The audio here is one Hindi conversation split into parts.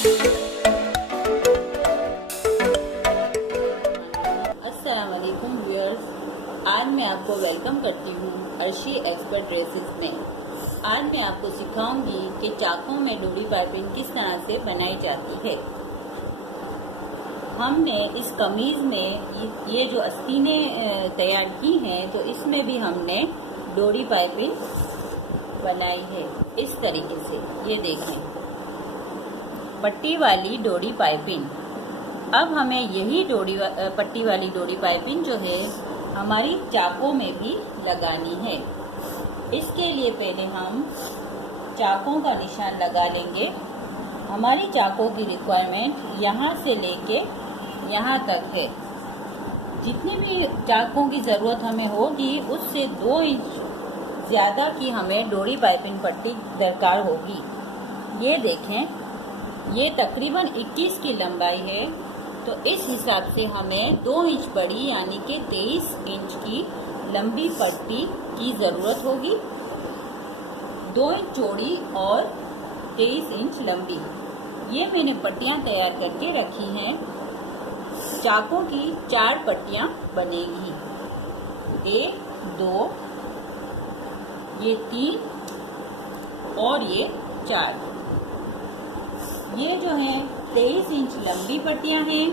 अस्सलाम वालेकुम व्यूअर्स, आज मैं आपको वेलकम करती हूँ अर्शी एक्सपर्ट ड्रेसेस में। आज मैं आपको सिखाऊंगी कि चाकों में डोरी पाइपिंग किस तरह से बनाई जाती है। हमने इस कमीज में ये जो आस्तीनें तैयार की हैं, तो इसमें भी हमने डोरी पाइपिंग बनाई है इस तरीके से। ये देखें, पट्टी वाली डोरी पाइपिंग। अब हमें यही पट्टी वाली डोरी पाइपिंग जो है हमारी चाकों में भी लगानी है। इसके लिए पहले हम चाकों का निशान लगा लेंगे। हमारी चाकों की रिक्वायरमेंट यहाँ से लेके यहाँ तक है। जितनी भी चाकों की ज़रूरत हमें होगी उससे 2 इंच ज़्यादा की हमें डोरी पाइपिंग पट्टी दरकार होगी। ये देखें, ये तकरीबन 21 की लंबाई है, तो इस हिसाब से हमें 2 इंच बड़ी यानी कि 23 इंच की लंबी पट्टी की ज़रूरत होगी। 2 इंच चौड़ी और 23 इंच लंबी। ये मैंने पट्टियाँ तैयार करके रखी हैं। चाकों की 4 पट्टियाँ बनेगी, 1, 2, ये 3 और ये 4। ये जो है 23 इंच लंबी पट्टियां हैं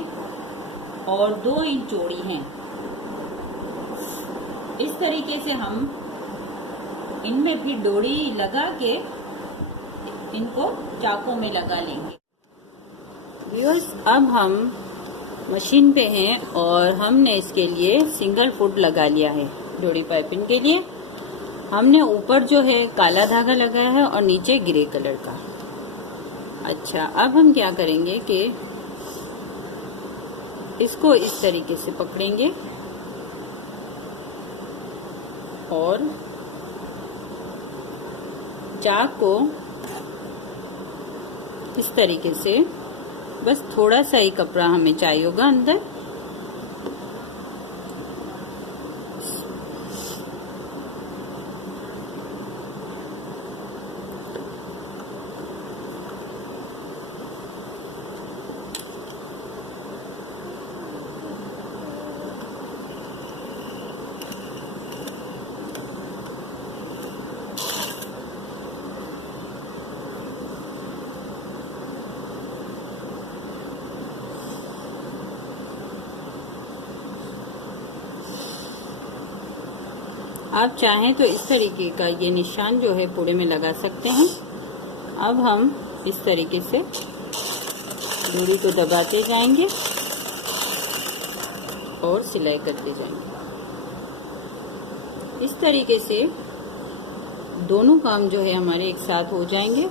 और 2 इंच चौड़ी हैं। इस तरीके से हम इनमें फिर डोरी लगा के इनको चाकों में लगा लेंगे। व्यूअर्स, अब हम मशीन पे हैं और हमने इसके लिए सिंगल फुट लगा लिया है। डोरी पाइपिंग के लिए हमने ऊपर जो है काला धागा लगाया है और नीचे ग्रे कलर का। अच्छा, अब हम क्या करेंगे कि इसको इस तरीके से पकड़ेंगे और चाक को इस तरीके से, बस थोड़ा सा ही कपड़ा हमें चाहिए होगा अंदर। आप चाहें तो इस तरीके का ये निशान जो है पूरे में लगा सकते हैं। अब हम इस तरीके से डोरी को दबाते जाएंगे और सिलाई करते जाएंगे। इस तरीके से दोनों काम जो है हमारे एक साथ हो जाएंगे,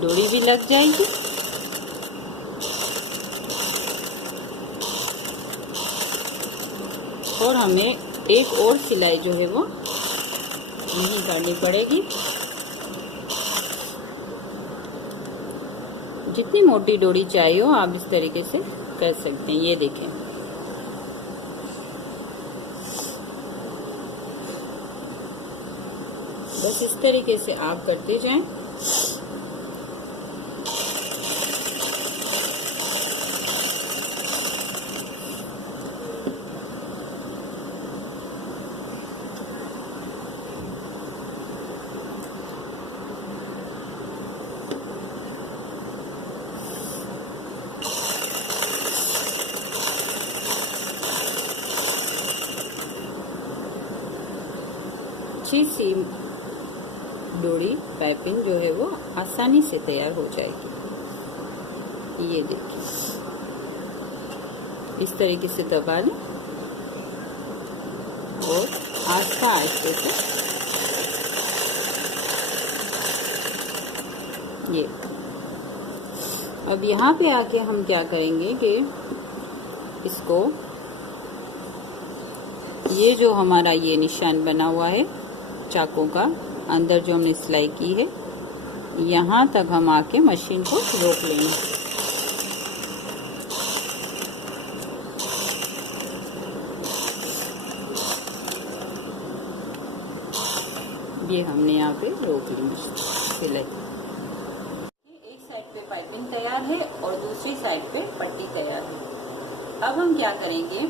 डोरी भी लग जाएगी और हमें एक और सिलाई जो है वो नहीं करनी पड़ेगी। जितनी मोटी डोरी चाहिए हो आप इस तरीके से कर सकते हैं। ये देखें, बस इस तरीके से आप करते जाएं। अच्छी सी डोरी पाइपिंग जो है वो आसानी से तैयार हो जाएगी। ये देखिए, इस तरीके से दबा लें और आस्ता आस्ते से ये। अब यहाँ पे आके हम क्या करेंगे कि इसको, ये जो हमारा ये निशान बना हुआ है चाकों का, अंदर जो हमने सिलाई की है, यहाँ तक हम आके मशीन को रोक लेंगे। ये हमने यहाँ पे रोक ली सिलाई। एक साइड पे पाइपिंग तैयार है और दूसरी साइड पे पट्टी तैयार है। अब हम क्या करेंगे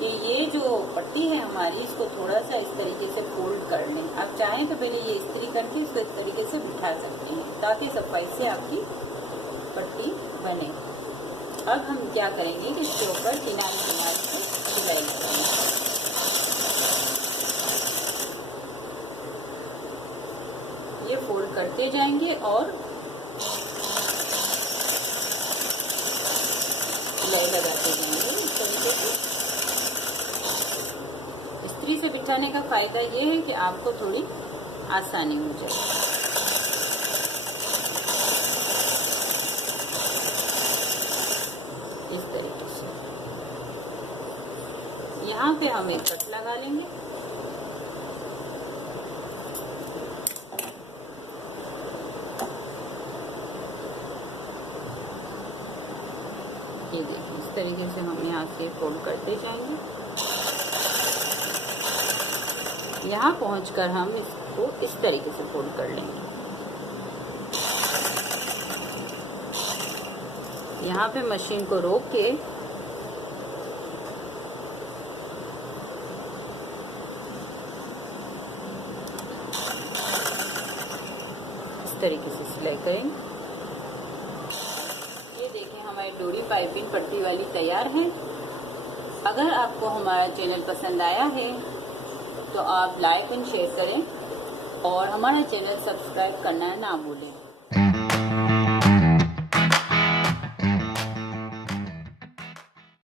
कि ये जो पट्टी है हमारी, इसको थोड़ा सा इस तरीके से फोल्ड कर लें। आप चाहें तो पहले ये इस्त्री करके इसको इस तरीके से बिठा सकते हैं ताकि सफाई से आपकी पट्टी बने। अब हम क्या करेंगे कि इसके ऊपर किनारे किनारे से सिलाई लगाएंगे। ये फोल्ड करते जाएंगे और सिलाई लगाते जाएंगे इस तरीके से। इस्त्री से बिठाने का फायदा ये है कि आपको थोड़ी आसानी हो जाए। इस तरीके से यहाँ पे हम एक कट लगा लेंगे। ये देखिए इस तरीके से हम यहाँ से फोल्ड करते जाएंगे। यहाँ पहुंचकर हम इसको इस तरीके से फोल्ड कर लेंगे। यहाँ पे मशीन को रोक के इस तरीके से सिलाई करेंगे। ये देखें हमारी डोरी पाइपिंग पट्टी वाली तैयार है। अगर आपको हमारा चैनल पसंद आया है तो आप लाइक एंड शेयर करें और हमारा चैनल सब्सक्राइब करना ना भूलें।